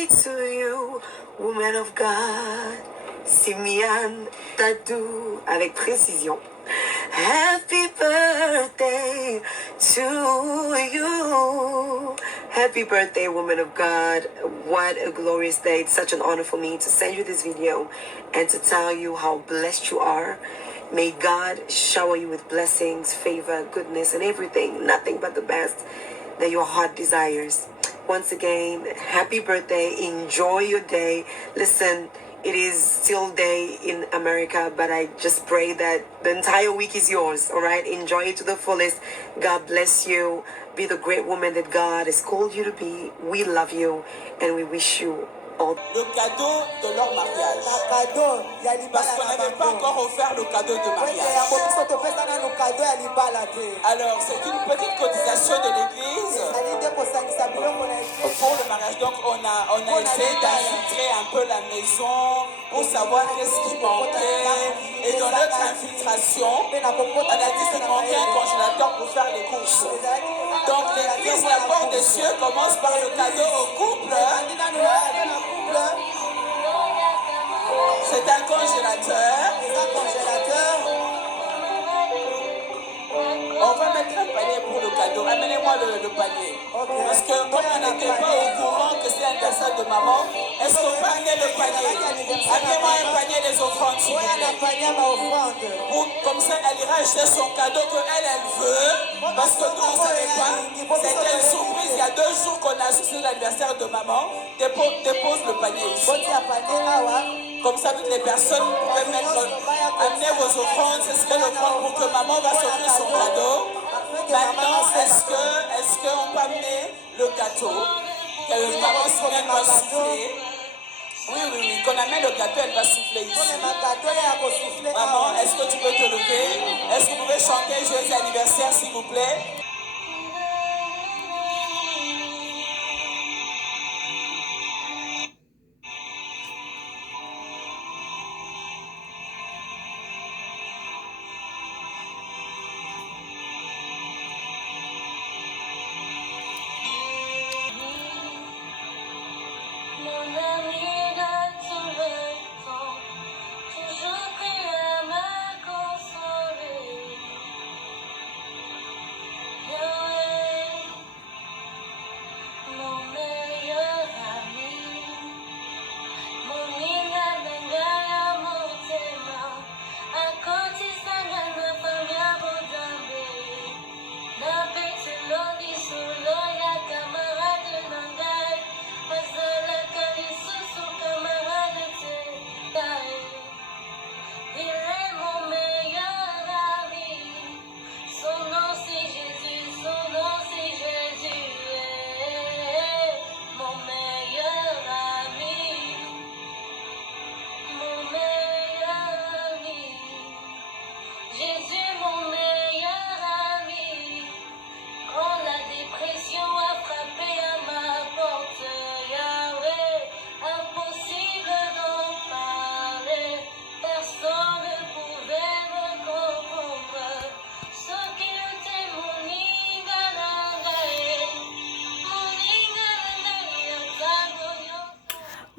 birthday to you, woman of God. Simian Tadou, avec précision. Happy birthday to you. Happy birthday, woman of God. What a glorious day. It's such an honor for me to send you this video and to tell you how blessed you are. May God shower you with blessings, favor, goodness, and everything, nothing but the best that your heart desires. Once again, happy birthday. Enjoy your day. Listen, it is still day in America, but I just pray that the entire week is yours, all right? Enjoy it to the fullest. God bless you. Be the great woman that God has called you to be. We love you, and we wish you all. Le cadeau de leur mariage. Parce qu'on n'avait pas encore offert le cadeau de mariage. Alors, c'est une petite cotisation de l'église pour le mariage. Donc, on a essayé d'infiltrer un peu la maison pour savoir qu'est-ce qui manquait. Et dans notre infiltration, on a dit qu'il manquait un congélateur pour faire les courses. Donc, l'église, la porte des cieux, commence par le cadeau au couple. C'est un congélateur. On va mettre un panier pour le cadeau. Amenez-moi le panier. Okay. Parce que comme on n'était pas au courant que c'est un anniversaire de maman, est-ce qu'on peut amener le panier? Amenez-moi un panier des offrandes, s'il vous plaît. Comme ça, elle ira acheter son cadeau qu'elle veut. Parce que nous, on ne savait pas. C'était une surprise. Il y a 2 jours qu'on a assisté l'anniversaire de maman. Dépose le panier ici. Comme ça, toutes les personnes pouvaient amener vos offrandes. C'est ce que l'offrande pour que maman va s'offrir son cadeau. Maintenant, est-ce qu'on peut amener le gâteau que maman Sylvain va souffler? Oui, qu'on amène le gâteau, elle va souffler ici. Maman, est-ce que tu peux te lever? Est-ce que vous pouvez chanter joyeux anniversaire, s'il vous plaît?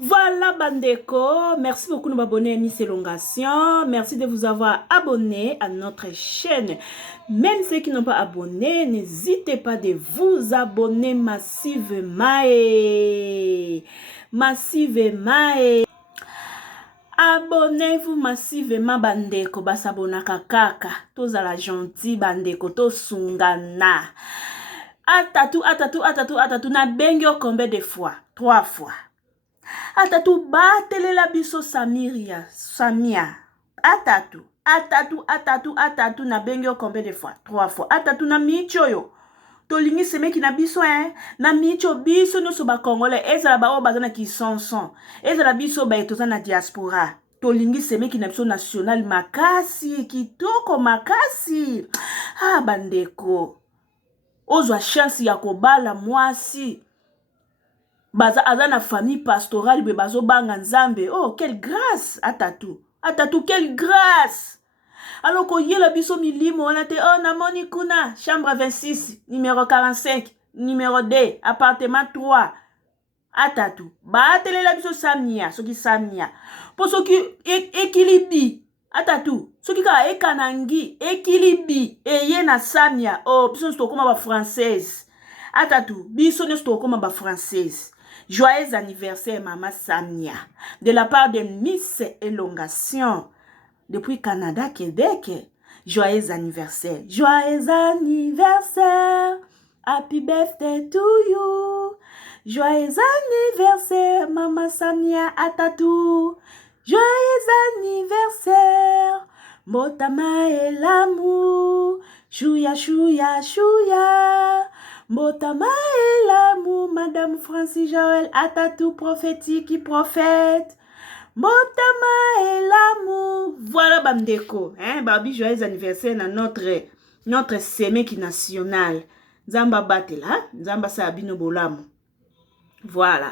Voilà Bandeko, merci beaucoup de m'abonner à Miss Elongation, merci de vous avoir abonné à notre chaîne. Même ceux qui n'ont pas abonné, n'hésitez pas de vous abonner massivement. Abonnez-vous massivement Bandeko, basabonaka kaka, tozala gentil Bandeko, tosungana. Atatu, na bengyo combien de fois? 3 fois. Atatu batelela biso Samia. Atatu na bengyo combien de fois? 3 fois. Atatu na micho yo. Tolingi semeki na biso na micho biso nyonso ba Congolais ezala ba o bazana ki sonson. Ezala biso ba etoza na diaspora. Tolingi semeki na biso national makasi, kitoko makasi. Bandeko. Ozwa chance ya kobala mwasi. Baza azana famille pastorale be bazo banga nzambe. Oh, quelle grâce Atatu, quelle grâce. Alors ko yela biso milimo wana te oh namoni kuna chambre 26 numéro 45 numéro 2 appartement 3 atatu batelela biso samia soki samia po soki ekilibi atatu soki kaka ekanangi ekilibi eye na samia biso nyonso tokóma bafrançaise atatu biso nyonso tokóma bafrançaise. Joyeux anniversaire Mama Samia de la part de Miss Elongation depuis Canada, Québec. Joyeux anniversaire. Joyeux anniversaire. Happy birthday to you. Joyeux anniversaire, Mama Samia Atatou. Joyeux anniversaire. Motama et l'amour. Chouya, chouya, chouya. Motama et l'amour, Madame Francis Joël Atatou, prophétique qui prophète. Motama et l'amour. Voilà, Bamdeko. Babi, joyeux anniversaire à notre sémé national. Nzamba batela, Nzamba sabino bolamu. Voilà.